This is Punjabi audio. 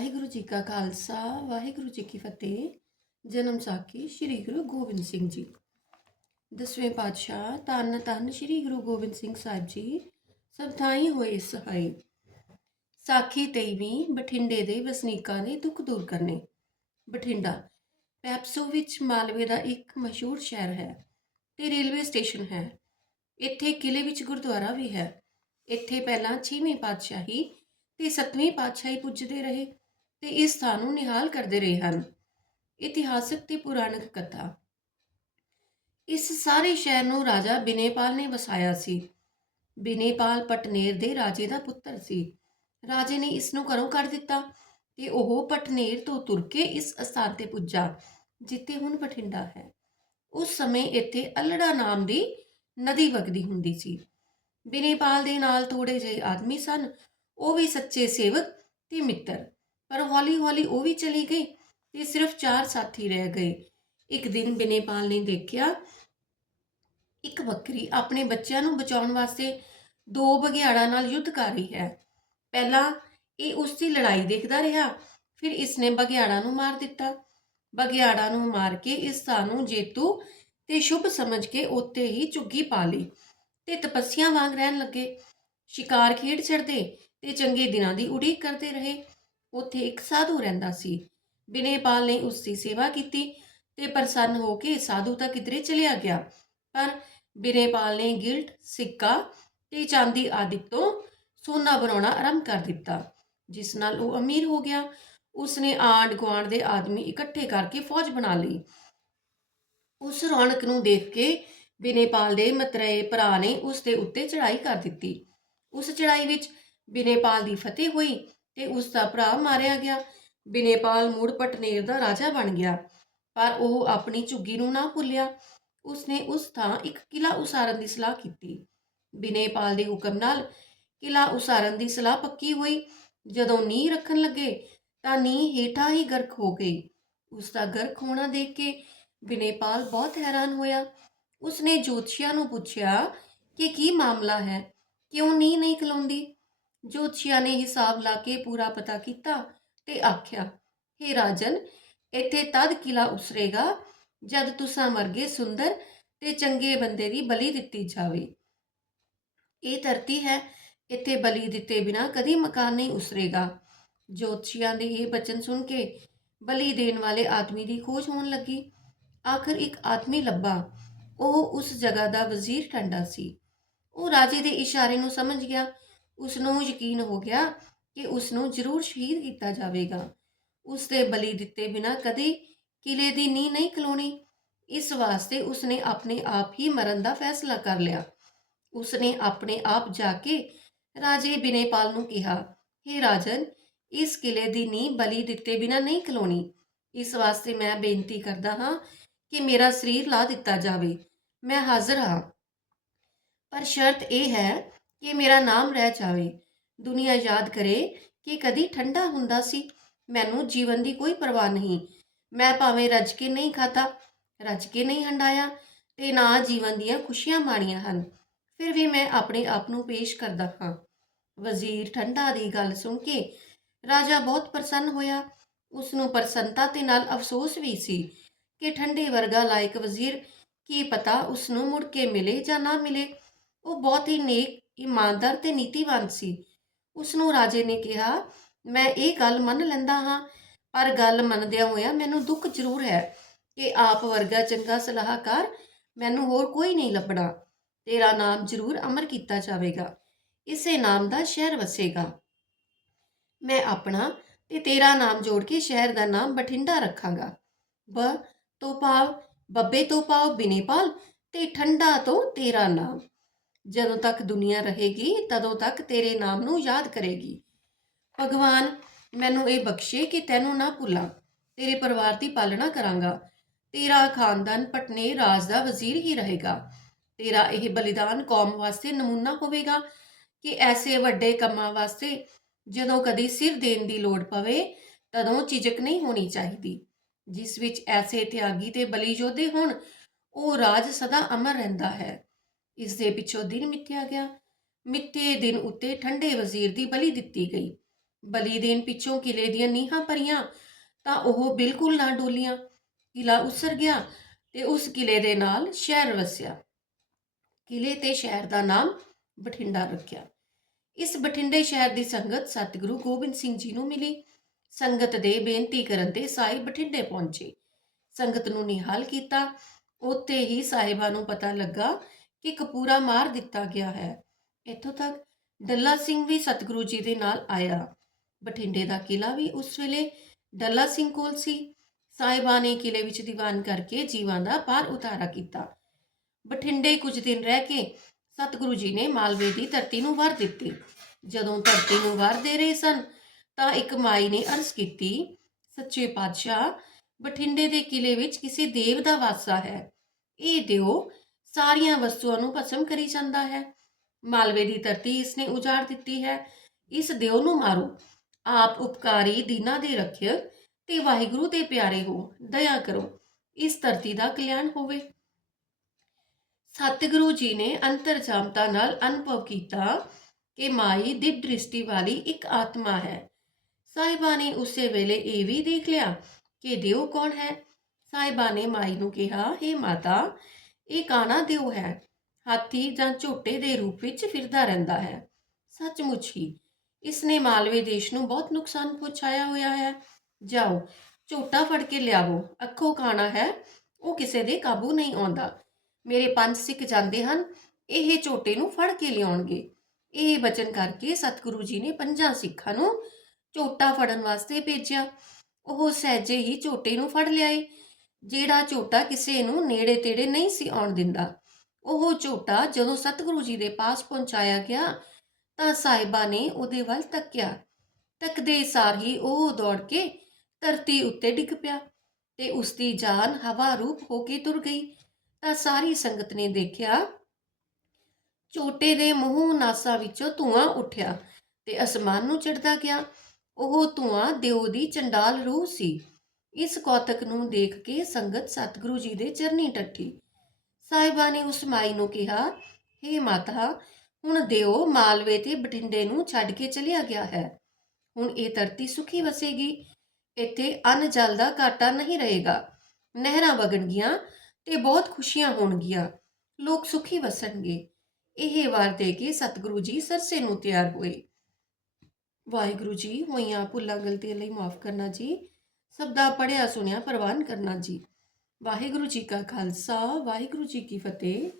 ਵਾਹਿਗੁਰੂ ਜੀ ਕਾ ਖਾਲਸਾ, ਵਾਹਿਗੁਰੂ ਜੀ ਕੀ ਫਤਿਹ। ਜਨਮ ਸਾਖੀ ਸ੍ਰੀ ਗੁਰੂ ਗੋਬਿੰਦ ਸਿੰਘ ਜੀ। ਦਸਵੇਂ ਪਾਤਸ਼ਾਹ ਧੰਨ ਧੰਨ ਸ੍ਰੀ ਗੁਰੂ ਗੋਬਿੰਦ ਸਿੰਘ ਸਾਹਿਬ ਜੀ, ਸਭ ਥਾਈ ਹੋਏ ਸਹਾਈ। ਸਾਖੀ 23ਵੀਂ ਬਠਿੰਡੇ ਦੇ ਵਸਨੀਕਾਂ ਦੇ ਦੁੱਖ ਦੂਰ ਕਰਨੇ। ਬਠਿੰਡਾ, ਪੈਪਸੋ ਵਿੱਚ ਮਾਲਵੇ ਦਾ ਇੱਕ ਮਸ਼ਹੂਰ ਸ਼ਹਿਰ ਹੈ ਤੇ ਰੇਲਵੇ ਸਟੇਸ਼ਨ ਹੈ। ਇੱਥੇ ਕਿਲੇ ਵਿੱਚ ਗੁਰਦੁਆਰਾ ਵੀ ਹੈ। ਇੱਥੇ ਪਹਿਲਾਂ 6ਵੀਂ ਪਾਤਸ਼ਾਹੀ ਤੇ 7ਵੀਂ ਪਾਤਸ਼ਾਹੀ ਪੁੱਜਦੇ ਰਹੇ। ਤੇ ਇਸ ਥਾਂ ਨੂੰ ਨਿਹਾਲ ਕਰਦੇ ਰਹੇ ਹਨ। ਇਤਿਹਾਸਕ ਤੇ ਪੁਰਾਣਕ ਕਥਾ। ਇਸ ਸਾਰੇ ਸ਼ਹਿਰ ਨੂੰ ਰਾਜਾ ਬਿਨੇਪਾਲ ਨੇ ਵਸਾਇਆ ਸੀ। ਬਿਨੇਪਾਲ ਪਟਨੇਰ ਦੇ ਰਾਜੇ ਦਾ ਪੁੱਤਰ ਸੀ। ਰਾਜੇ ਨੇ ਇਸ ਨੂੰ ਘਰੋਂ ਕੱਢ ਦਿੱਤਾ ਤੇ ਉਹ ਪਟਨੇਰ ਤੋਂ ਤੁਰ ਕੇ ਇਸ ਅਸਥਾਨ ਤੇ ਪੁੱਜਾ, ਜਿੱਥੇ ਹੁਣ ਬਠਿੰਡਾ ਹੈ। ਉਸ ਸਮੇਂ ਇੱਥੇ ਅਲੜਾ ਨਾਮ ਦੀ ਨਦੀ ਵਗਦੀ ਹੁੰਦੀ ਸੀ। ਬਿਨੇਪਾਲ ਦੇ ਨਾਲ ਥੋੜੇ ਜਿਹੇ ਆਦਮੀ ਸਨ। ਉਹ ਵੀ ਸੱਚੇ ਸੇਵਕ ਤੇ ਮਿੱਤਰ। ਪਰ ਹੌਲੀ-ਹੌਲੀ ਉਹ ਵੀ ਚਲੀ ਗਈ ਤੇ ਸਿਰਫ ਚਾਰ ਸਾਥੀ ਰਹਿ ਗਏ। ਇੱਕ ਦਿਨ ਬਿਨੇਪਾਲ ਨੇ ਦੇਖਿਆ, ਇੱਕ ਬੱਕਰੀ ਆਪਣੇ ਬੱਚਿਆਂ ਨੂੰ ਬਚਾਉਣ ਵਾਸਤੇ ਦੋ ਬਘਿਆੜਾਂ ਨਾਲ ਯੁੱਧ ਕਰ ਰਹੀ ਹੈ। ਪਹਿਲਾਂ ਇਹ ਉਸ ਦੀ ਲੜਾਈ ਦੇਖਦਾ ਰਿਹਾ, ਫਿਰ ਇਸਨੇ ਬਘਿਆੜਾਂ ਨੂੰ ਮਾਰ ਦਿੱਤਾ। ਬਘਿਆੜਾਂ ਨੂੰ ਮਾਰ ਕੇ ਇਸ ਥਾਂ ਨੂੰ ਜੇਤੂ ਤੇ ਸ਼ੁਭ ਸਮਝ ਕੇ ਉੱਤੇ ਹੀ ਝੁੱਗੀ ਪਾ ਲਈ ਤੇ ਤਪੱਸਿਆ ਵਾਂਗ ਰਹਿਣ ਲੱਗੇ। ਸ਼ਿਕਾਰ ਖੇਡ ਛੱਡਦੇ ਤੇ ਚੰਗੇ ਦਿਨਾਂ ਦੀ ਉਡੀਕ ਕਰਦੇ ਰਹੇ। ਉੱਥੇ ਇੱਕ ਸਾਧੂ ਰਹਿੰਦਾ ਸੀ। ਬਿਨੇਪਾਲ ਨੇ ਉਸ ਦੀ ਸੇਵਾ ਕੀਤੀ ਤੇ ਪ੍ਰਸੰਨ ਹੋ ਕੇ ਸਾਧੂ ਤਾਂ ਕਿਧਰੇ ਚਲਿਆ ਗਿਆ। ਪਰ ਬਿਨੇਪਾਲ ਨੇ ਗਿਲਟ, ਸਿੱਕਾ ਤੇ ਚਾਂਦੀ ਆਦਿ ਤੋਂ ਸੋਨਾ ਬਣਾਉਣਾ ਆਰੰਭ ਕਰ ਦਿੱਤਾ, ਜਿਸ ਨਾਲ ਉਹ ਅਮੀਰ ਹੋ ਗਿਆ। ਉਸਨੇ ਆਂਡ ਗੁਆਂਢ ਦੇ ਆਦਮੀ ਇਕੱਠੇ ਕਰਕੇ ਫੌਜ ਬਣਾ ਲਈ। ਉਸ ਰੌਣਕ ਨੂੰ ਦੇਖ ਕੇ ਬਿਨੇਪਾਲ ਦੇ ਮਤਰੇ ਭਰਾ ਨੇ ਉਸ ਦੇ ਉੱਤੇ ਚੜ੍ਹਾਈ ਕਰ ਦਿੱਤੀ। ਉਸ ਚੜ੍ਹਾਈ ਵਿੱਚ ਬਿਨੇਪਾਲ ਦੀ ਫਤਿਹ ਹੋਈ ਤੇ ਉਸ ਦਾ ਭਰਾ ਮਾਰਿਆ ਗਿਆ। ਬਿਨੇਪਾਲ ਮੁੜ ਪਟਨੇਰ ਦਾ ਰਾਜਾ ਬਣ ਗਿਆ, ਪਰ ਉਹ ਆਪਣੀ ਝੁੱਗੀ ਨੂੰ ਨਾ ਭੁੱਲਿਆ। ਉਸਨੇ ਉਸ ਥਾਂ ਇੱਕ ਕਿਲਾ ਉਸਾਰਨ ਦੀ ਸਲਾਹ ਕੀਤੀ। ਬਿਨੇਪਾਲ ਦੇ ਹੁਕਮ ਨਾਲ ਕਿਲਾ ਉਸਾਰਨ ਦੀ ਸਲਾਹ ਪੱਕੀ ਹੋਈ। ਜਦੋਂ ਨੀਂਹ ਰੱਖਣ ਲੱਗੇ, ਤਾਂ ਨੀਂਹ ਹੇਠਾਂ ਹੀ ਗਰਕ ਹੋ ਗਈ। ਉਸ ਦਾ ਗਰਕ ਹੋਣਾ ਦੇਖ ਕੇ ਬਿਨੇਪਾਲ ਬਹੁਤ ਹੈਰਾਨ ਹੋਇਆ। ਉਸਨੇ ਜੋਤਸ਼ੀਆਂ ਨੂੰ ਪੁੱਛਿਆ ਕਿ ਕੀ ਮਾਮਲਾ ਹੈ? ਕਿਉਂ ਨੀਂਹ ਨਹੀਂ ਖਲੋਂਦੀ ਜੋਤਸ਼ੀਆਂ ਨੇ ਹਿਸਾਬ ਲਾ ਕੇ ਪੂਰਾ ਪਤਾ ਕੀਤਾ ਤੇ ਆਖਿਆ हे ਰਾਜਨ, ਇੱਥੇ ਤਦ ਕਿਲਾ ਉਸਰੇਗਾ ਜਦ ਤੁਸਾਂ ਵਰਗੇ ਸੁੰਦਰ ਤੇ ਚੰਗੇ ਬੰਦੇ ਦੀ ਬਲੀ ਦਿੱਤੀ ਜਾਵੇ। ਇਹ ਧਰਤੀ ਹੈ, ਇੱਥੇ ਬਲੀ ਦਿੱਤੇ ਬਿਨਾ ਕਦੀ ਮਕਾਨ ਨਹੀਂ ਉਸਰੇਗਾ। ਜੋਤਸ਼ੀਆਂ ਦੇ ਇਹ ਬਚਨ ਸੁਣ ਕੇ ਬਲੀ ਦੇਣ ਵਾਲੇ ਆਦਮੀ ਦੀ ਖੋਜ ਹੋਣ ਲੱਗੀ। ਆਖਰ ਇੱਕ ਆਦਮੀ ਲੱਭਾ, ਉਹ ਉਸ ਜਗ੍ਹਾ ਦਾ ਵਜ਼ੀਰ ਟੰਡਾ ਸੀ। ਉਹ ਰਾਜੇ ਦੇ ਇਸ਼ਾਰੇ ਨੂੰ ਸਮਝ ਗਿਆ ਉਸ ਨੂੰ ਯਕੀਨ ਹੋ ਗਿਆ ਕਿ ਉਸ ਨੂੰ ਜ਼ਰੂਰ ਸ਼ਹੀਦ ਕੀਤਾ ਜਾਵੇਗਾ। ਉਸ ਦੇ ਬਲੀ ਦਿੱਤੇ ਬਿਨਾ ਕਦੇ ਕਿਲੇ ਦੀ ਨੀਂਹ ਨਹੀਂ ਖਲੋਣੀ। ਇਸ ਵਾਸਤੇ ਉਸਨੇ ਆਪਣੇ ਆਪ ਹੀ ਮਰਨ ਦਾ ਫੈਸਲਾ ਕਰ ਲਿਆ। ਉਸਨੇ ਆਪਣੇ ਆਪ ਜਾ ਕੇ ਰਾਜੇ ਬਿਨੇਪਾਲ ਨੂੰ ਕਿਹਾ हे ਰਾਜਨ, ਇਸ ਕਿਲੇ ਦੀ ਨੀਂਹ ਬਲੀ ਦਿੱਤੇ ਬਿਨਾ ਨਹੀਂ ਖਲੋਣੀ। ਇਸ ਵਾਸਤੇ ਮੈਂ ਬੇਨਤੀ ਕਰਦਾ ਹਾਂ ਕਿ ਮੇਰਾ ਸਰੀਰ ਲਾ ਦਿੱਤਾ ਜਾਵੇ। ਮੈਂ ਹਾਜ਼ਰ ਹਾਂ। ਪਰ ਸ਼ਰਤ ਇਹ ਹੈ ਕਿ ਮੇਰਾ ਨਾਮ ਰਹਿ ਜਾਵੇ। ਦੁਨੀਆ ਯਾਦ ਕਰੇ ਕਿ ਕਦੀ ਠੰਡਾ ਹੁੰਦਾ ਸੀ। ਮੈਨੂੰ ਜੀਵਨ ਦੀ ਕੋਈ ਪਰਵਾਹ ਨਹੀਂ। ਮੈਂ ਭਾਵੇਂ ਰੱਜ ਕੇ ਨਹੀਂ ਖਾਤਾ ਰੱਜ ਕੇ ਨਹੀਂ ਹੰਡਾਇਆ ਤੇ ਨਾ ਜੀਵਨ ਦੀਆਂ ਖੁਸ਼ੀਆਂ ਮਾਣੀਆਂ ਹਨ। ਫਿਰ ਵੀ ਮੈਂ ਆਪਣੇ ਆਪ ਨੂੰ ਪੇਸ਼ ਕਰਦਾ ਹਾਂ। ਵਜ਼ੀਰ ਠੰਡਾ ਦੀ ਗੱਲ ਸੁਣ ਕੇ ਰਾਜਾ ਬਹੁਤ ਪ੍ਰਸੰਨ ਹੋਇਆ। ਉਸ ਨੂੰ ਪ੍ਰਸੰਨਤਾ ਤੇ ਨਾਲ ਅਫਸੋਸ ਵੀ ਸੀ ਕਿ ਠੰਡੇ ਵਰਗਾ ਲਾਇਕ ਵਜ਼ੀਰ ਕੀ ਪਤਾ ਉਸ ਨੂੰ ਮੁੜ ਕੇ ਮਿਲੇ ਜਾਂ ਨਾ ਮਿਲੇ। ਉਹ ਬਹੁਤ ਹੀ ਨੇਕ ਇਮਾਨਦਾਰ ਤੇ ਨੀਤੀਵਾਨ ਸੀ। ਉਸ ਨੂੰ ਰਾਜੇ ਨੇ ਕਿਹਾ, ਮੈਂ ਇਹ ਗੱਲ ਮੰਨ ਲੈਂਦਾ ਹਾਂ, ਪਰ ਗੱਲ ਮੰਨਦਿਆਂ ਹੋਇਆਂ ਮੈਨੂੰ ਦੁੱਖ ਜ਼ਰੂਰ ਹੈ ਕਿ ਆਪ ਵਰਗਾ ਚੰਗਾ ਸਲਾਹਕਾਰ ਮੈਨੂੰ ਹੋਰ ਕੋਈ ਨਹੀਂ ਲੱਭਣਾ। ਤੇਰਾ ਨਾਮ ਜ਼ਰੂਰ ਅਮਰ ਕੀਤਾ ਜਾਵੇਗਾ। ਇਸੇ ਨਾਮ ਦਾ ਸ਼ਹਿਰ ਵਸੇਗਾ। ਮੈਂ ਆਪਣਾ ਤੇ ਤੇਰਾ ਨਾਮ ਜੋੜ ਕੇ ਸ਼ਹਿਰ ਦਾ ਨਾਮ ਬਠਿੰਡਾ ਰੱਖਾਂਗਾ। ਬ ਤੋਂ ਭਾਵ ਬੱਬੇ ਤੋਂ ਭਾਵ ਬਿਨੇਪਾਲ ਤੇ ਠੰਡਾ ਤੋਂ ਤੇਰਾ ਨਾਮ। ਜਦੋਂ ਤੱਕ ਦੁਨੀਆ ਰਹੇਗੀ, ਤਦੋਂ ਤੱਕ ਤੇਰੇ ਨਾਮ ਨੂੰ ਯਾਦ ਕਰੇਗੀ। ਭਗਵਾਨ, ਮੈਨੂੰ ਇਹ ਬਖਸ਼ੇ ਕਿ ਤੈਨੂੰ ਨਾ ਭੁੱਲਾਂ। ਤੇਰੇ ਪਰਿਵਾਰ ਦੀ ਪਾਲਣਾ ਕਰਾਂਗਾ। ਤੇਰਾ ਖਾਨਦਾਨ, ਪਟਨੇ, ਰਾਜ ਦਾ ਵਜ਼ੀਰ ਹੀ ਰਹੇਗਾ। ਤੇਰਾ ਇਹ ਬਲੀਦਾਨ ਕੌਮ ਵਾਸਤੇ ਨਮੂਨਾ ਹੋਵੇਗਾ ਕਿ ਐਸੇ ਵੱਡੇ ਕੰਮਾਂ ਵਾਸਤੇ ਜਦੋਂ ਕਦੀ ਸਿਰ ਦੇਣ ਦੀ ਲੋੜ ਪਵੇ, ਤਦੋਂ ਝਿਜਕ ਨਹੀਂ ਹੋਣੀ ਚਾਹੀਦੀ। ਜਿਸ ਵਿੱਚ ਐਸੇ ਤਿਆਗੀ ਤੇ ਬਲੀ ਯੋਧੇ ਹੋਣ, ਉਹ ਰਾਜ ਸਦਾ ਅਮਰ ਰਹਿੰਦਾ ਹੈ। ਇਸ ਦੇ ਪਿੱਛੋਂ ਦਿਨ ਮਿੱਥਿਆ ਗਿਆ। ਮਿੱਥੇ ਦਿਨ ਉੱਤੇ ਠੰਡੇ ਵਜ਼ੀਰ ਦੀ ਬਲੀ ਦਿੱਤੀ ਗਈ। ਬਲੀ ਦੇਣ ਪਿੱਛੋਂ ਕਿਲੇ ਦੀਆਂ ਨੀਹਾਂ ਭਰੀਆਂ ਤਾਂ ਉਹ ਬਿਲਕੁਲ ਨਾ ਡੋਲੀਆਂ। ਕਿਲਾ ਉਸਰ ਗਿਆ ਤੇ ਉਸ ਕਿਲੇ ਦੇ ਨਾਲ ਸ਼ਹਿਰ ਵਸਿਆ। ਕਿਲੇ ਤੇ ਸ਼ਹਿਰ ਦਾ ਨਾਮ ਬਠਿੰਡਾ ਰੱਖਿਆ। ਇਸ ਬਠਿੰਡੇ ਸ਼ਹਿਰ ਦੀ ਸੰਗਤ ਸਤਿਗੁਰੂ ਗੋਬਿੰਦ ਸਿੰਘ ਜੀ ਨੂੰ ਮਿਲੀ। ਸੰਗਤ ਦੇ ਬੇਨਤੀ ਕਰਨ ਤੇ ਸਾਈ ਬਠਿੰਡੇ ਪਹੁੰਚੇ। ਸੰਗਤ ਨੂੰ ਨਿਹਾਲ ਕੀਤਾ। ਉੱਥੇ ਹੀ ਸਾਹਿਬਾਂ ਨੂੰ ਪਤਾ ਲੱਗਾ ਕਿ ਕਪੂਰਾ ਮਾਰ ਦਿੱਤਾ ਗਿਆ ਹੈ। ਇੱਥੋਂ ਤੱਕ ਡੱਲਾ ਸਿੰਘ ਵੀ ਸਤਿਗੁਰੂ ਜੀ ਦੇ ਨਾਲ ਆਇਆ। ਬਠਿੰਡੇ ਦਾ ਕਿਲਾ ਵੀ ਉਸ ਵੇਲੇ ਡੱਲਾ ਸਿੰਘ ਕੋਲ ਸੀ। ਸਾਹਿਬਾਂ ਨੇ ਕਿਲੇ ਵਿੱਚ ਦੀਵਾਨ ਕਰਕੇ ਜੀਵਾਂ ਦਾ ਪਾਰ ਉਤਾਰਾ ਕੀਤਾ। ਬਠਿੰਡੇ ਕੁਝ ਦਿਨ ਰਹਿ ਕੇ ਸਤਿਗੁਰੂ ਜੀ ਨੇ ਮਾਲਵੇ ਦੀ ਧਰਤੀ ਨੂੰ ਵਰ ਦਿੱਤੀ। ਜਦੋਂ ਧਰਤੀ ਨੂੰ ਵਰ ਦੇ ਰਹੇ ਸਨ, ਤਾਂ ਇੱਕ ਮਾਈ ਨੇ ਅਰਜ਼ ਕੀਤੀ, ਸੱਚੇ ਪਾਤਸ਼ਾਹ, ਬਠਿੰਡੇ ਦੇ ਕਿਲੇ ਵਿੱਚ ਕਿਸੇ ਦੇਵ ਦਾ ਵਾਸਾ ਹੈ। ਇਹ ਦਿਓ ਸਾਰੀਆਂ ਵਸਤੂਆਂ ਨੂੰ ਭਸਮ ਕਰੀ ਜਾਂਦਾ ਹੈ। ਮਾਲਵੇ ਦੀ ਧਰਤੀ ਇਸਨੇ ਉਜਾੜ ਦਿੱਤੀ ਹੈ। ਇਸ ਦਿਓ ਨੂੰ ਮਾਰੋ। ਆਪ ਉਪਕਾਰੀ ਦੀਨਾ ਦੇ ਰੱਖਿਅਕ ਤੇ ਵਾਹਿਗੁਰੂ ਦੇ ਪਿਆਰੇ ਹੋ। ਦਇਆ ਕਰੋ। ਇਸ ਧਰਤੀ ਦਾ ਕਲਿਆਣ ਹੋਵੇ। ਸਤਿਗੁਰੂ ਜੀ ਨੇ ਅੰਤਰਜਾਮਤਾ ਨਾਲ ਅਨੁਭਵ ਕੀਤਾ ਕਿ ਮਾਈ ਦਿਵ ਦ੍ਰਿਸ਼ਟੀ ਵਾਲੀ ਇੱਕ ਆਤਮਾ ਹੈ। ਸਾਹਿਬਾ ਨੇ ਉਸੇ ਵੇਲੇ ਇਹ ਵੀ ਦੇਖ ਲਿਆ ਕਿ ਦਿਓ ਕੌਣ ਹੈ? ਸਾਹਿਬਾ ਨੇ ਮਾਈ ਨੂੰ ਕਿਹਾ हे ਮਾਤਾ ਇਹ ਕਾਣਾ ਦਿਓ ਹੈ। ਹਾਥੀ ਜਾਂ ਝੋਟੇ ਦੇ ਰੂਪ ਵਿੱਚ ਫਿਰਦਾ ਰਹਿੰਦਾ ਹੈ। ਸੱਚਮੁੱਚ ਹੀ, ਇਸਨੇ ਮਾਲਵੇ ਦੇਸ਼ ਨੂੰ ਬਹੁਤ ਨੁਕਸਾਨ ਪਹੁੰਚਾਇਆ ਹੋਇਆ ਹੈ। ਜਾਓ, ਝੋਟਾ ਫੜ ਕੇ ਲਿਆਵੋ। ਅੱਖੋਂ ਕਾਣਾ ਹੈ, ਉਹ ਕਿਸੇ ਦੇ ਕਾਬੂ ਨਹੀਂ ਆਉਂਦਾ। ਮੇਰੇ ਪੰਜ ਸਿੱਖ ਜਾਂਦੇ ਹਨ, ਇਹ ਝੋਟੇ ਨੂੰ ਫੜ ਕੇ ਲਿਆਉਣਗੇ। ਇਹ ਬਚਨ ਕਰਕੇ ਸਤਿਗੁਰੂ ਜੀ ਨੇ ਪੰਜਾਂ ਸਿੱਖਾਂ ਨੂੰ ਝੋਟਾ ਫੜਨ ਵਾਸਤੇ ਭੇਜਿਆ। ਉਹ ਸਹਿਜੇ ਹੀ ਝੋਟੇ ਨੂੰ ਫੜ ਲਿਆਏ। ਜਿਹੜਾ ਝੋਟਾ ਕਿਸੇ ਨੂੰ ਨੇੜੇ ਤੇੜੇ ਨਹੀਂ ਸੀ ਆਉਣ ਦਿੰਦਾ। ਉਹ ਝੋਟਾ ਜਦੋਂ ਸਤਿਗੁਰੂ ਜੀ ਦੇ ਪਾਸ ਪਹੁੰਚਾਇਆ ਗਿਆ ਤਾਂ ਸਾਹਿਬਾ ਨੇ ਉਹਦੇ ਵੱਲ ਤੱਕਿਆ। ਤੱਕਦੇ ਸਾਰ ਹੀ ਉਹ ਦੌੜ ਕੇ ਧਰਤੀ ਉੱਤੇ ਡਿੱਗ ਪਿਆ ਤੇ ਉਸ ਦੀ ਜਾਨ ਹਵਾ ਰੂਪ ਹੋ ਕੇ ਤੁਰ ਗਈ। ਤਾਂ ਸਾਰੀ ਸੰਗਤ ਨੇ ਦੇਖਿਆ, ਝੋਟੇ ਦੇ ਮੂੰਹ ਨਾਸਾ ਵਿੱਚੋਂ ਧੂਆਂ ਉੱਠਿਆ ਤੇ ਅਸਮਾਨ ਨੂੰ ਚੜਦਾ ਗਿਆ। ਉਹ ਧੂਆਂ ਦਿਓ ਦੀ ਚੰਡਾਲ ਰੂਹ ਸੀ। ਇਸ ਕੌਤਕ ਨੂੰ ਦੇਖ ਕੇ ਸੰਗਤ ਸਤਿਗੁਰੂ ਜੀ ਦੇ ਚਰਨੀ ਟੱਠੀ ਸਾਹਿਬਾ ਨੇ ਉਸ ਮਾਈ ਨੂੰ ਕਿਹਾ हे ਮਾਤਾ, ਹੁਣ ਦਿਓ ਮਾਲਵੇ ਤੇ ਬਠਿੰਡੇ ਨੂੰ ਛੱਡ ਕੇ ਚਲਿਆ ਗਿਆ ਹੈ। ਹੁਣ ਇਹ ਧਰਤੀ ਸੁਖੀ ਵਸੇਗੀ। ਇੱਥੇ ਅੰਨ ਜਲ ਦਾ ਘਾਟਾ ਨਹੀਂ ਰਹੇਗਾ। ਨਹਿਰਾਂ ਵਗਣਗੀਆਂ ਤੇ ਬਹੁਤ ਖੁਸ਼ੀਆਂ ਹੋਣਗੀਆਂ। ਲੋਕ ਸੁਖੀ ਵਸਣਗੇ। ਇਹ ਵਾਰ ਦੇ ਕੇ ਸਤਿਗੁਰੂ ਜੀ ਸਰਸੇ ਨੂੰ ਤਿਆਰ ਹੋਏ। ਵਾਹਿਗੁਰੂ ਜੀ, ਹੋਈਆਂ ਭੁੱਲਾਂ ਗਲਤੀਆਂ ਲਈ ਮਾਫ ਕਰਨਾ ਜੀ। ਸਭ ਦਾ ਪੜਿਆ ਸੁਣਿਆ ਪ੍ਰਵਾਨ ਕਰਨਾ ਜੀ। ਵਾਹਿਗੁਰੂ ਜੀ ਕਾ ਖਾਲਸਾ, ਵਾਹਿਗੁਰੂ ਜੀ ਕੀ ਫਤਿਹ।